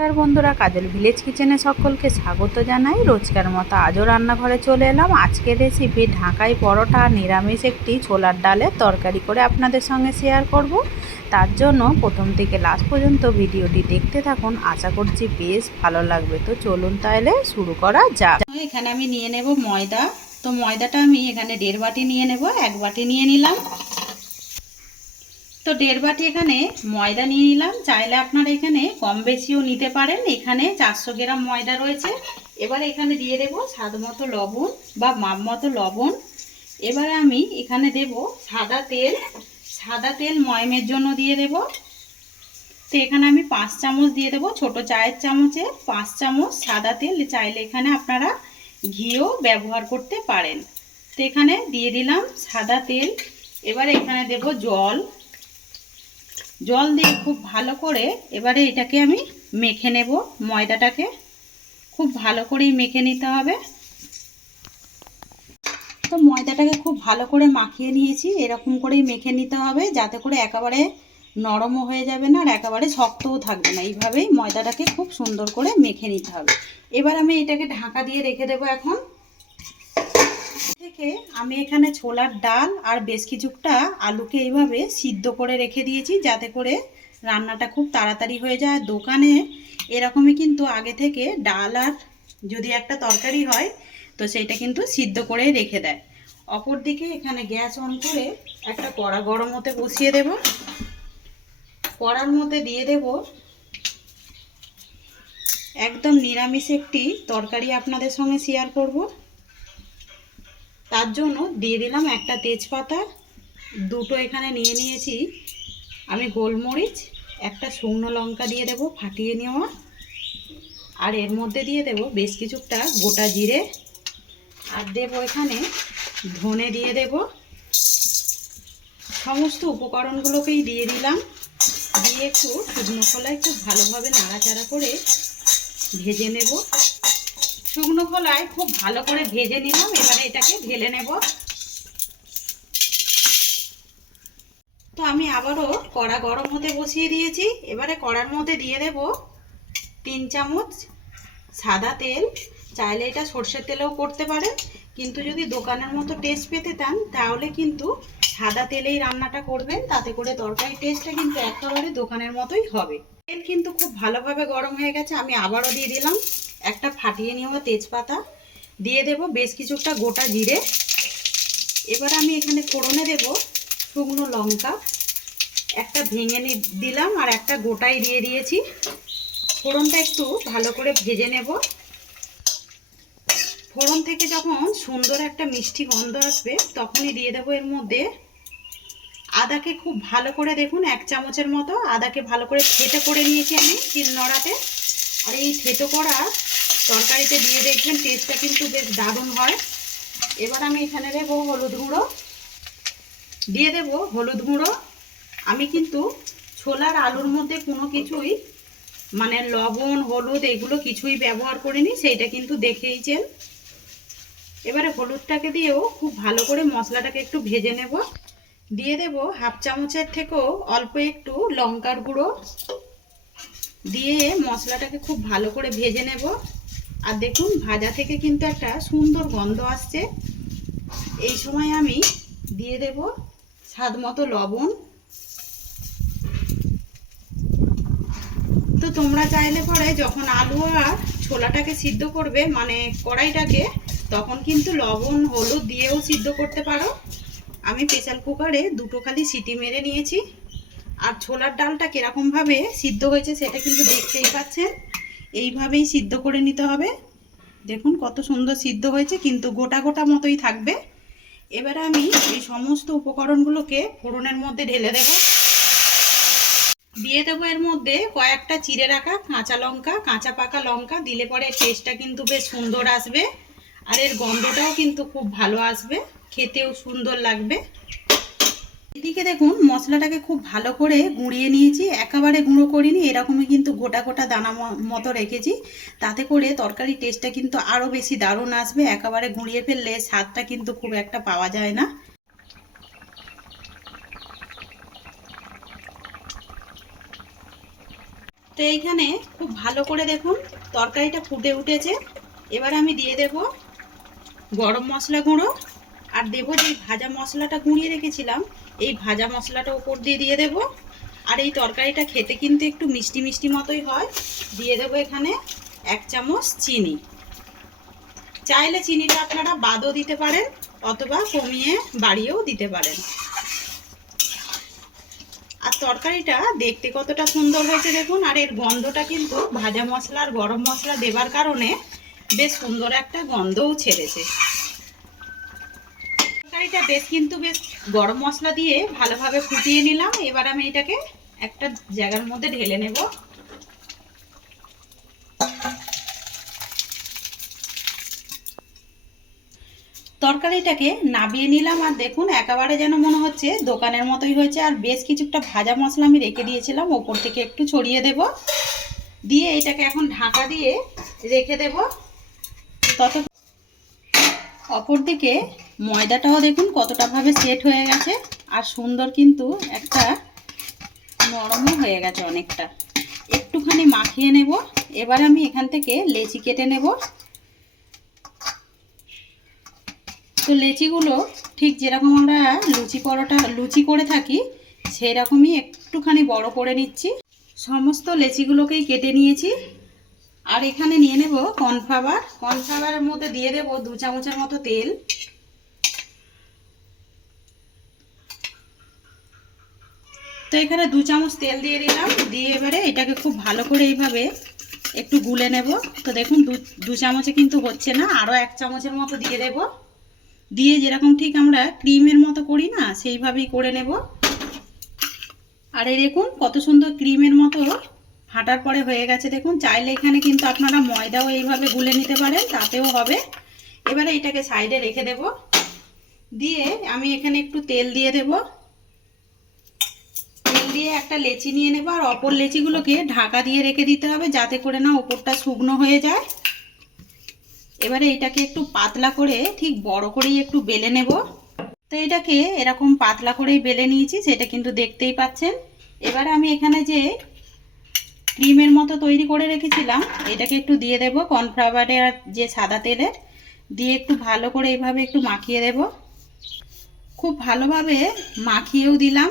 নমস্কার বন্ধুরা, কাজল ভিলেজ কিচেনে সকলকে স্বাগত জানাই। রোজকার মতো আজও রান্নাঘরে চলে এলাম। আজকের রেসিপি ঢাকাই পরোটা নিরামিষ একটি ছোলার ডালের তরকারি করে আপনাদের সঙ্গে শেয়ার করব। তার জন্য প্রথম থেকে লাস্ট পর্যন্ত ভিডিওটি দেখতে থাকুন, আশা করছি বেশ ভালো লাগবে। তো চলুন তাহলে শুরু করা যাক। এখানে আমি নিয়ে নেব ময়দা। তো ময়দাটা আমি এখানে 1.5 বাটি নিয়ে নেব, 1 বাটি নিয়ে নিলাম। তো 1.5 বাটি এখানে ময়দা নিয়ে নিলাম। চাইলে আপনারা এখানে কম বেশিও নিতে পারেন। এখানে 400 গ্রাম ময়দা রয়েছে। এবারে এখানে দিয়ে দেব স্বাদ মতো লবণ বা মাপ মতো লবণ। এবারে আমি এখানে দেব সাদা তেল। সাদা তেল ময়মের জন্য দিয়ে দেব। তো এখানে আমি 5 চামচ দিয়ে দেব, ছোট চায়ের চামচে 5 চামচ সাদা তেল। চাইলে এখানে আপনারা ঘিও ব্যবহার করতে পারেন। তো এখানে দিয়ে দিলাম সাদা তেল। এবারে এখানে দেব জল। জল দিয়ে খুব ভালো করে এবারে এটাকে আমি মেখে নেব। ময়দাটাকে খুব ভালো করেই মেখে নিতে হবে। তো ময়দাটাকে খুব ভালো করে মাখিয়ে নিয়েছি। এরকম করেই মেখে নিতে হবে, যাতে করে একেবারে নরমও হয়ে যাবে না আর একেবারে শক্তও থাকবে না। এইভাবেই ময়দাটাকে খুব সুন্দর করে মেখে নিতে হবে। এবার আমি এটাকে ঢাকা দিয়ে রেখে দেবো। এখন থেকে আমি এখানে ছোলার ডাল আর বেশ কিছুটা আলুকে এইভাবে সিদ্ধ করে রেখে দিয়েছি, যাতে করে রান্নাটা খুব তাড়াতাড়ি হয়ে যায়। দোকানে এরকমই কিন্তু আগে থেকে ডাল আর যদি একটা তরকারি হয় তো সেইটা কিন্তু সিদ্ধ করে রেখে দেয়। অপরদিকে এখানে গ্যাস অন করে একটা কড়া গরম হতে বসিয়ে দেব। কড়ার মধ্যে দিয়ে দেব একদম নিরামিষ একটি তরকারি আপনাদের সঙ্গে শেয়ার করব। তার জন্য দিয়ে দিলাম একটা তেজপাতা, দুটো এখানে নিয়ে নিয়েছি আমি গোলমরিচ, একটা শুকনো লঙ্কা দিয়ে দেব ফাটিয়ে নেওয়া, আর এর মধ্যে দিয়ে দেব বেশ কিছুটা গোটা জিরে, আর দেব এখানে ধনে দিয়ে দেব। সমস্ত উপকরণগুলোকেই দিয়ে দিলাম। দিয়ে একটু শুকনো খোলায় খুব ভালোভাবে নাড়াচাড়া করে ভেজে নেব। শুকনো খোলায় খুব ভালো করে ভেজে নিলাম। এবারে এটাকে ঢেলে নেব। তো আমি আবারও কড়া গরম হতে বসিয়ে দিয়েছি। এবারে কড়ার মধ্যে দিয়ে দেব 3 চামচ সাদা তেল। চাইলে এটা সর্ষের তেলেও করতে পারেন, কিন্তু যদি দোকানের মতো টেস্ট পেতে চান তাহলে কিন্তু সাদা তেলেই রান্নাটা করবেন। তাতে করে তরকারি টেস্টটা কিন্তু একেবারে দোকানের মতোই হবে। তেল কিন্তু খুব ভালোভাবে গরম হয়ে গেছে। আমি আবারও দিয়ে দিলাম একটা ফাটিয়ে নেওয়া তেজপাতা, দিয়ে দেব বেশ কিছুটা গোটা জিরে। এবার আমি এখানে ফোড়নে দেব শুকনো লঙ্কা, একটা ভেঙে দিলাম আর একটা গোটাই দিয়ে দিয়েছি। ফোড়নটা একটু ভালো করে ভেজে নেব। ফোড়ন থেকে যখন সুন্দর একটা মিষ্টি গন্ধ আসবে তখনই দিয়ে দেবো এর মধ্যে আদাকে। খুব ভালো করে দেখুন 1 চামচের মতো আদাকে ভালো করে থেঁতো করে নিয়েছি আমি শিলনোড়াতে। আর এই থেঁতো করা তরকারিতে দিয়ে দেখবেন টেস্টটা কিন্তু বেশ দারুণ হয়। এবার আমি এখানে দেবো হলুদ গুঁড়ো, দিয়ে দেব হলুদ গুঁড়ো। আমি কিন্তু ছোলার আলুর মধ্যে কোনো কিছুই মানে লবণ হলুদ এগুলো কিছুই ব্যবহার করিনি, সেইটা কিন্তু দেখেইছেন। এবারে হলুদটাকে দিয়েও খুব ভালো করে মশলাটাকে একটু ভেজে নেব। দিয়ে দেব 1/2 চামচের থেকেও অল্প একটু লঙ্কার গুঁড়ো, দিয়ে মশলাটাকে খুব ভালো করে ভেজে নেব। আর দেখুন ভাজা থেকে কিন্তু একটা সুন্দর গন্ধ আসছে। এই সময় আমি দিয়ে দেব স্বাদ মতো লবণ। তো তোমরা চাইলে পরে যখন আলু আর ছোলাটাকে সিদ্ধ করবে মানে কড়াইটাকে, তখন কিন্তু লবণ হলুদ দিয়েও সিদ্ধ করতে পারো। আমি প্রেসার কুকারে দুটো খালি সিটি মেরে নিয়েছি। আর ছোলার ডালটা কীরকমভাবে সিদ্ধ হয়েছে সেটা কিন্তু দেখতেই পাচ্ছেন। এইভাবেই সিদ্ধ করে নিতে হবে। দেখুন কত সুন্দর সিদ্ধ হয়েছে, কিন্তু গোটা গোটা মতোই থাকবে। এবারে আমি এই সমস্ত উপকরণগুলোকে ফোড়নের মধ্যে ঢেলে দেব। দিয়ে দেবো এর মধ্যে কয়েকটা চিড়ে রাখা কাঁচা লঙ্কা, কাঁচা পাকা লঙ্কা। দিলে পরে টেস্টটা কিন্তু বেশ সুন্দর আসবে, আর এর গন্ধটাও কিন্তু খুব ভালো আসবে, খেতেও সুন্দর লাগবে। এদিকে দেখুন মশলাটাকে খুব ভালো করে গুঁড়িয়ে নিয়েছি, একেবারে গুঁড়ো করিনি, এরকমই কিন্তু গোটা গোটা দানা মতো রেখেছি। তাতে করে তরকারি টেস্টটা কিন্তু আরও বেশি দারুণ আসবে। একেবারে গুঁড়িয়ে ফেললে স্বাদটা কিন্তু খুব একটা পাওয়া যায় না। তো তো এইখানে খুব ভালো করে দেখুন তরকারিটা ফুটে উঠেছে। এবার আমি দিয়ে দেব গরম মশলা গুঁড়ো, আর দেবো যে ভাজা মশলাটা গুঁড়িয়ে রেখেছিলাম, এই ভাজা মশলাটা উপর দিয়ে দিয়ে দেব। আর এই তরকারিটা খেতে কিন্তু একটু মিষ্টি মিষ্টি মতোই হয়। দিয়ে দেবো এখানে 1 চামচ চিনি। চাইলে চিনিটা আপনারা বাদও দিতে পারেন অথবা কমিয়ে বাড়িয়েও দিতে পারেন। আর তরকারিটা দেখতে কতটা সুন্দর হয়েছে দেখুন, আর এর গন্ধটা কিন্তু ভাজা মশলা আর গরম মশলা দেবার কারণে বেশ সুন্দর একটা গন্ধও ছেড়েছে। তরকারিটা বেশ গরম মশলা দিয়ে ভালোভাবে ফুটিয়ে নিলাম। এবার আমি এটাকে একটা জায়গার মধ্যে ঢেলে নেব। তরকারিটাকে নাবিয়ে নিলাম, আর দেখুন একেবারে যেন মনে হচ্ছে দোকানের মতোই হয়েছে। আর বেশ কিছুটা ভাজা মশলা আমি রেখে দিয়েছিলাম, ওপর থেকে একটু ছড়িয়ে দেব। দিয়ে এটাকে এখন ঢাকা দিয়ে রেখে দেব। তত অপর দিকে ময়দাটাও দেখুন কতটা ভাবে সেট হয়ে গেছে, আর সুন্দর কিন্তু একটা নরমও হয়ে গেছে অনেকটা। একটুখানি মাখিয়ে নেব। এবার আমি এখান থেকে লেচি কেটে নেব। তো লেচিগুলো ঠিক যেরকম আমরা লুচি করে থাকি সেই রকমই একটুখানি বড় করে নিচ্ছি। সমস্ত লেচিগুলোকেই কেটে নিয়েছি। আর এখানে নিয়ে নেব কর্নফ্লাওয়ার। কর্নফ্লাওয়ারের মধ্যে দিয়ে দেব 2 চামচের মতো তেল। তো এখানে 2 চামচ তেল দিয়ে দিলাম। দিয়ে এবারে এটাকে খুব ভালো করে এইভাবে একটু গুলে নেব। তো দেখুন 2 চামচে কিন্তু হচ্ছে না, আরও 1 চামচের মতো দিয়ে দেব। দিয়ে যেরকম ঠিক আমরা ক্রিমের মতো করি না, সেইভাবেই করে নেব। আর এই দেখুন কত সুন্দর ক্রিমের মতো ফাটার পরে হয়ে গেছে দেখুন। চাইলে এখানে কিন্তু আপনারা ময়দাও এইভাবে গুলে নিতে পারেন, তাতেও হবে। এবারে এটাকে সাইডে রেখে দেব। দিয়ে আমি এখানে একটু তেল দিয়ে দেব। তেল দিয়ে একটা লেচি নিয়ে নেব, আর অপর লেচিগুলোকে ঢাকা দিয়ে রেখে দিতে হবে যাতে করে না ওপরটা শুকনো হয়ে যায়। এবারে এটাকে একটু পাতলা করে ঠিক বড় করেই একটু বেলে নেব। তো এটাকে এরকম পাতলা করেই বেলে নিয়েছি, সেটা কিন্তু দেখতেই পাচ্ছেন। এবারে আমি এখানে যে ক্রিমের মতো তৈরি করে রেখেছিলাম এটাকে একটু দিয়ে দেব কর্নফ্লাওয়ারের আর যে সাদা তেলের, দিয়ে একটু ভালো করে এইভাবে একটু মাখিয়ে দেব। খুব ভালোভাবে মাখিয়েও দিলাম।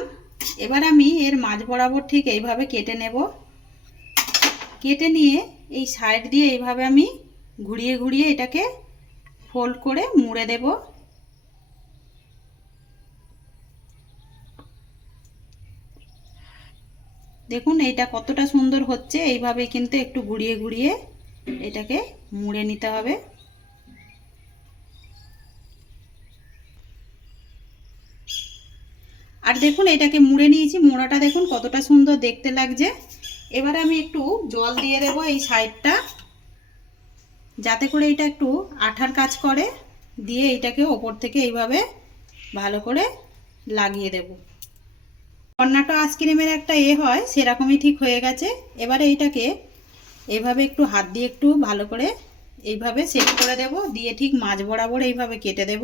এবার আমি এর মাঝ বরাবর ঠিক এইভাবে কেটে নেব। কেটে নিয়ে এই সাইড দিয়ে এইভাবে আমি ঘুরিয়ে ঘুরিয়ে এটাকে ফোল্ড করে মুড়ে দেব। দেখুন এটা কতটা সুন্দর হচ্ছে। এইভাবে কিন্তু একটু ঘুরিয়ে ঘুরিয়ে এটাকে মুড়ে নিতে হবে। আর দেখুন এটাকে মুড়ে নিয়েছি, মোড়াটা দেখুন কতটা সুন্দর দেখতে লাগছে। এবারে আমি একটু জল দিয়ে দেব এই সাইডটা, যাতে করে এটা একটু আঠার কাজ করে। দিয়ে এটাকে ওপর থেকে এইভাবে ভালো করে লাগিয়ে দেব। কর্নাটো আইসক্রিমের একটা হয় সেরকমই ঠিক হয়ে গেছে। এবারে এইটাকে এইভাবে একটু হাত দিয়ে একটু ভালো করে এইভাবে সেট করে দেব। দিয়ে ঠিক মাঝ বরাবর এইভাবে কেটে দেব।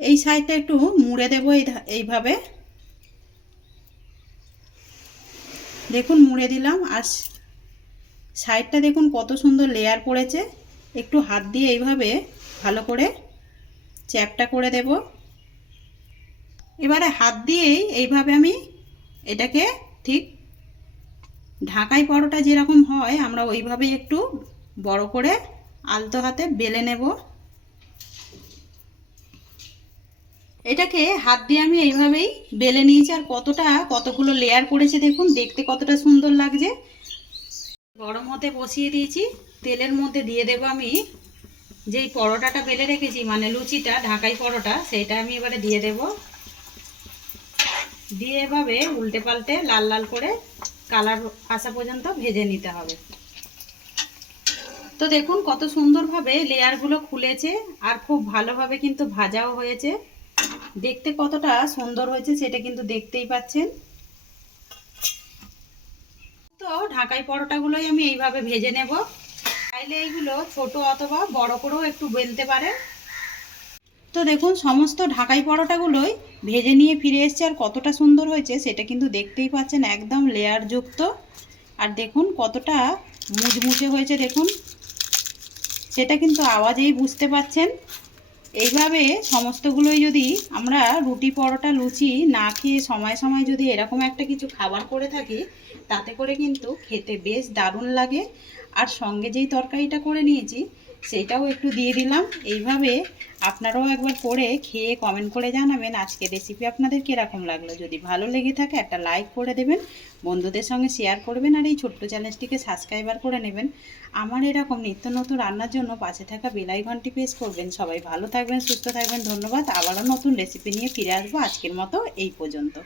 এই সাইডটা একটু মুড়ে দেব এইভাবে। দেখুন মুড়ে দিলাম, আর সাইডটা দেখুন কত সুন্দর লেয়ার পড়েছে। একটু হাত দিয়ে এইভাবে ভালো করে চ্যাপটা করে দেব। এবারে হাত দিয়েই এইভাবে আমি এটাকে ঠিক ঢাকাই পরোটা যেরকম হয় আমরা ওইভাবেই একটু বড় করে আলতো হাতে বেলে নেব। এটাকে হাত দিয়ে আমি এইভাবেই বেলে নিয়েছি। আর কতগুলো লেয়ার পড়েছে দেখুন, দেখতে কতটা সুন্দর লাগছে। গরম হতে বসিয়ে দিয়েছি। তেলের মধ্যে দিয়ে দেব আমি যেই পরোটাটা বেলে রেখেছি, মানে লুচিটা ঢাকাই পরোটা, সেটা আমি এবারে দিয়ে দেব। দিয়ে এভাবে উল্টে পাল্টে লাল লাল করে কালার আসা পর্যন্ত ভেজে নিতে হবে। তো দেখুন কত সুন্দরভাবে লেয়ারগুলো খুলেছে, আর খুব ভালোভাবে কিন্তু ভাজাও হয়েছে। দেখতে কতটা সুন্দর হয়েছে সেটা কিন্তু দেখতেই পাচ্ছেন। তো ঢাকাই পরোটাগুলোই আমি এইভাবে ভেজে নেব। চাইলে এইগুলো ছোট অথবা বড় করেও একটু বেলতে পারেন। তো দেখুন সমস্ত ঢাকাই পরোটাগুলোই ভেজে নিয়ে ফিরে এসছে, আর কতটা সুন্দর হয়েছে সেটা কিন্তু দেখতেই পাচ্ছেন, একদম লেয়ারযুক্ত। আর দেখুন কতটা মুচমুচে হয়েছে, দেখুন সেটা কিন্তু আওয়াজেই বুঝতে পাচ্ছেন। এইভাবে সমস্তগুলোই যদি আমরা রুটি পরোটা লুচি না খেয়ে সময় সময় যদি এরকম একটা কিছু খাবার করে থাকি, তাতে করে কিন্তু খেতে বেশ দারুণ লাগে। আর সঙ্গে যেই তরকারিটা করে নিয়েছি সেইটাও একটু দিয়ে দিলাম। এইভাবে আপনারাও একবার করে খেয়ে কমেন্ট করে জানাবেন আজকের রেসিপি আপনাদের কীরকম লাগলো। যদি ভালো লেগে থাকে একটা লাইক করে দেবেন, বন্ধুদের সঙ্গে শেয়ার করবেন, আর এই ছোট্ট চ্যানেলটিকে সাবস্ক্রাইবার করে নেবেন। আমার এরকম নিত্য নতুন রান্নার জন্য পাশে থাকা বেল আইকনটি প্রেস করবেন। সবাই ভালো থাকবেন, সুস্থ থাকবেন, ধন্যবাদ। আবারও নতুন রেসিপি নিয়ে ফিরে আসবো। আজকের মতো এই পর্যন্ত।